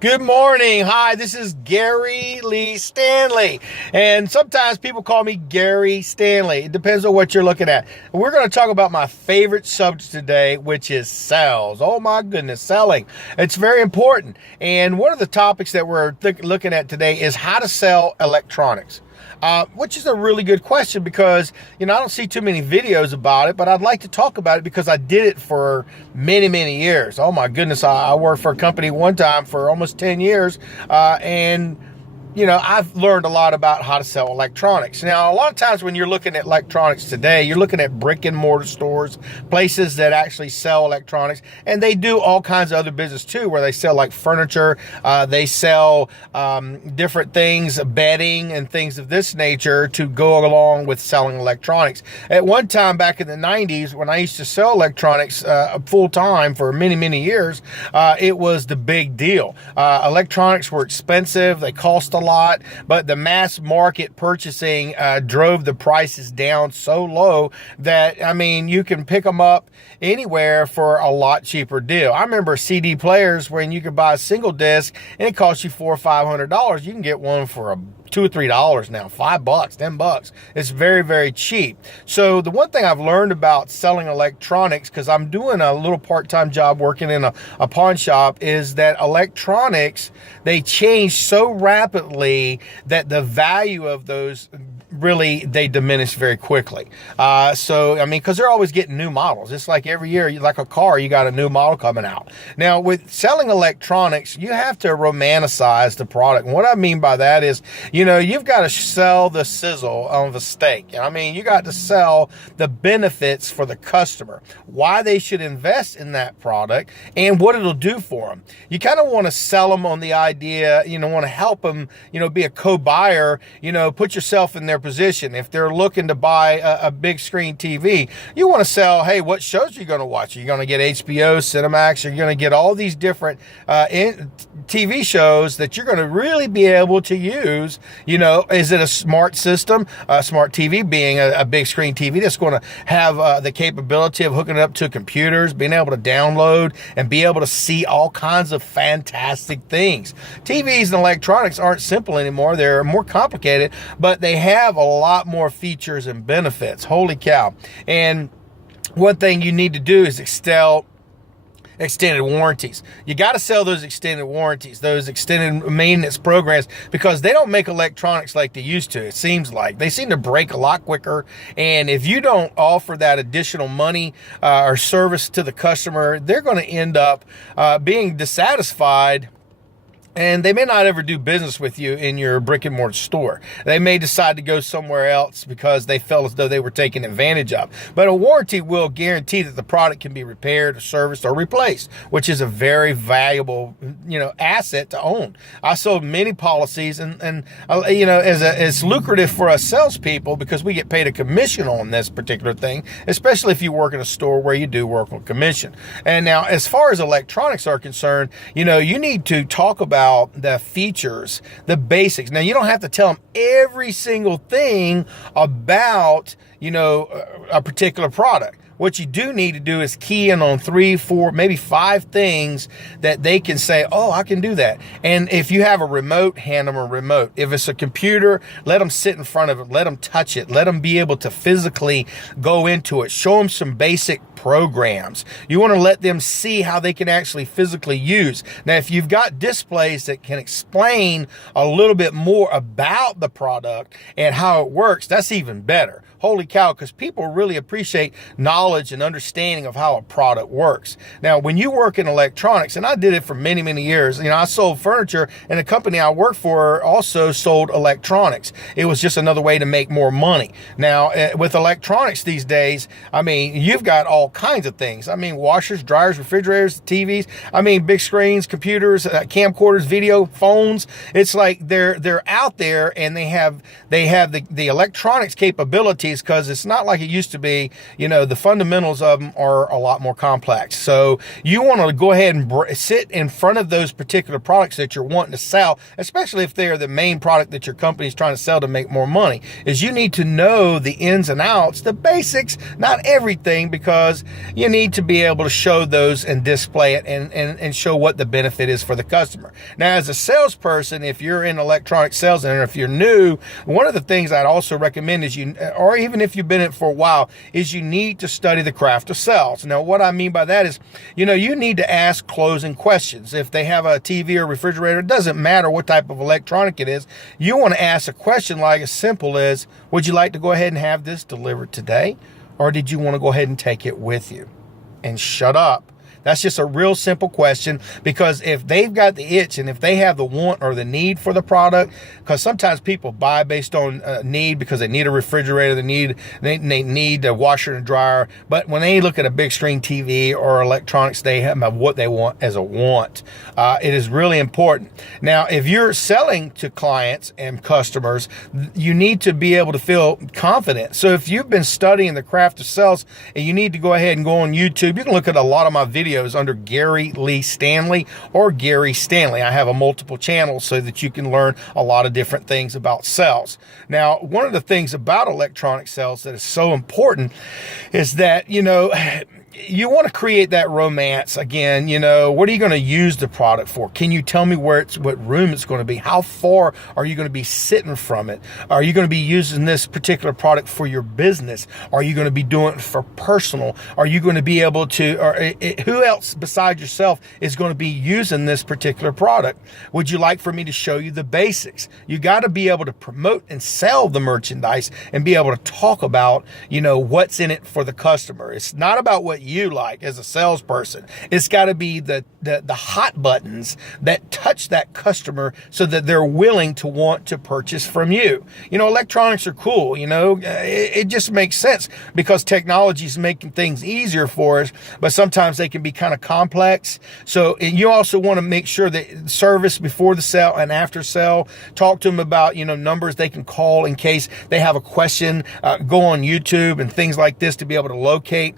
Good morning. Hi, this is Gary Lee Stanley. And sometimes people call me Gary Stanley. It depends on what you're looking at. We're going to talk about my favorite subject today, which is sales. Oh my goodness, selling. It's very important. And one of the topics that we're looking at today is how to sell electronics. Which is a really good question because, I don't see too many videos about it, but I'd like to talk about it because I did it for many, many years. Oh my goodness. I worked for a company one time for almost 10 years. I've learned a lot about how to sell electronics. Now, a lot of times when you're looking at electronics today, you're looking at brick and mortar stores, places that actually sell electronics, and they do all kinds of other business too, where they sell like furniture, they sell different things, bedding and things of this nature to go along with selling electronics. At one time back in the 90s, when I used to sell electronics full time for many, many years, it was the big deal. Electronics were expensive. They cost a lot, but the mass market purchasing drove the prices down so low that, you can pick them up anywhere for a lot cheaper deal. I remember CD players when you could buy a single disc and it cost you $400 or $500. You can get one for $2 or $3 now, $5, $10. It's very, very cheap. So the one thing I've learned about selling electronics, because I'm doing a little part-time job working in a pawn shop, is that electronics, they change so rapidly that the value of those really, they diminish very quickly. Because they're always getting new models. It's like every year, like a car, you got a new model coming out. Now, with selling electronics, you have to romanticize the product. And what I mean by that is, you've got to sell the sizzle of a steak. You got to sell the benefits for the customer, why they should invest in that product, and what it'll do for them. You kind of want to sell them on the idea, want to help them, be a co-buyer, put yourself in their position. If they're looking to buy a big screen TV, you want to sell, hey, what shows are you going to watch? Are you going to get HBO, Cinemax? Are you going to get all these different TV shows that you're going to really be able to use? Is it a smart system? A smart TV being a big screen TV that's going to have the capability of hooking it up to computers, being able to download and be able to see all kinds of fantastic things. TVs and electronics aren't simple anymore. They're more complicated, but they have a lot more features and benefits. Holy cow. And one thing you need to do is extended warranties. You got to sell those extended warranties, those extended maintenance programs, because they don't make electronics like they used to. It seems like they seem to break a lot quicker. And if you don't offer that additional money or service to the customer, they're going to end up being dissatisfied. And they may not ever do business with you in your brick and mortar store. They may decide to go somewhere else because they felt as though they were taken advantage of. But a warranty will guarantee that the product can be repaired or serviced or replaced, which is a very valuable, asset to own. I sold many policies and as lucrative for us salespeople because we get paid a commission on this particular thing, especially if you work in a store where you do work on commission. And now, as far as electronics are concerned, you need to talk about the features, the basics. Now, you don't have to tell them every single thing about, a particular product. What you do need to do is key in on 3, 4, maybe 5 things that they can say, oh, I can do that. And if you have a remote, hand them a remote. If it's a computer, let them sit in front of it. Let them touch it. Let them be able to physically go into it. Show them some basic programs. You want to let them see how they can actually physically use. Now, if you've got displays that can explain a little bit more about the product and how it works, that's even better. Holy cow, because people really appreciate knowledge and understanding of how a product works. Now, when you work in electronics, and I did it for many, many years, I sold furniture, and the company I worked for also sold electronics. It was just another way to make more money. Now, with electronics these days, you've got all kinds of things. Washers, dryers, refrigerators, TVs, big screens, computers, camcorders, video, phones. It's like they're out there, and they have the electronics capability these because it's not like it used to be. You know, the fundamentals of them are a lot more complex. So you want to go ahead and sit in front of those particular products that you're wanting to sell, especially if they're the main product that your company is trying to sell to make more money, is you need to know the ins and outs, the basics, not everything, because you need to be able to show those and display it and show what the benefit is for the customer. Now, as a salesperson, if you're in electronic sales and if you're new, one of the things I'd also recommend is or even if you've been in it for a while, is you need to study the craft of sales. Now, what I mean by that is, you need to ask closing questions. If they have a TV or refrigerator, it doesn't matter what type of electronic it is. You want to ask a question like as simple as, would you like to go ahead and have this delivered today? Or did you want to go ahead and take it with you? And shut up. That's just a real simple question, because if they've got the itch and if they have the want or the need for the product, because sometimes people buy based on need because they need a refrigerator, they need a washer and dryer. But when they look at a big screen TV or electronics, they have what they want as a want. It is really important. Now, if you're selling to clients and customers, you need to be able to feel confident. So if you've been studying the craft of sales and you need to go ahead and go on YouTube, you can look at a lot of my videos under Gary Lee Stanley or Gary Stanley. I have a multiple channels so that you can learn a lot of different things about sales. Now, one of the things about electronic sales that is so important is that, you want to create that romance again. What are you going to use the product for? Can you tell me what room it's going to be? How far are you going to be sitting from it? Are you going to be using this particular product for your business? Are you going to be doing it for personal? Are you going to be able to, who else besides yourself is going to be using this particular product? Would you like for me to show you the basics? You got to be able to promote and sell the merchandise and be able to talk about, what's in it for the customer. It's not about what you like as a salesperson. It's got to be the hot buttons that touch that customer so that they're willing to want to purchase from you. Electronics are cool. It just makes sense because technology is making things easier for us, but sometimes they can be kind of complex. So you also want to make sure that service before the sale and after sale, talk to them about, numbers they can call in case they have a question, go on YouTube and things like this to be able to locate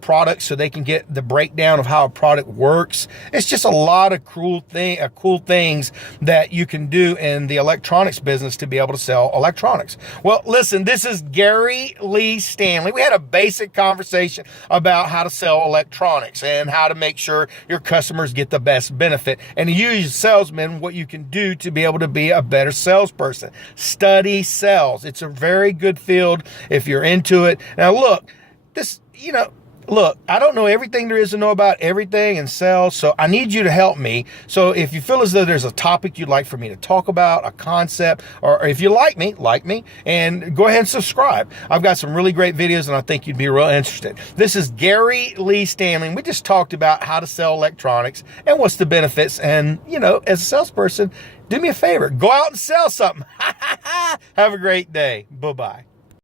products so they can get the breakdown of how a product works. It's just a lot of cool things that you can do in the electronics business to be able to sell electronics. Well, listen, this is Gary Lee Stanley. We had a basic conversation about how to sell electronics and how to make sure your customers get the best benefit. And you as a salesman, what you can do to be able to be a better salesperson. Study sales. It's a very good field if you're into it. Now, look, Look, I don't know everything there is to know about everything in sales, so I need you to help me. So if you feel as though there's a topic you'd like for me to talk about, a concept, or if you like me, and go ahead and subscribe. I've got some really great videos, and I think you'd be real interested. This is Gary Lee Stanley. We just talked about how to sell electronics and what's the benefits. And, as a salesperson, do me a favor. Go out and sell something. Have a great day. Bye-bye.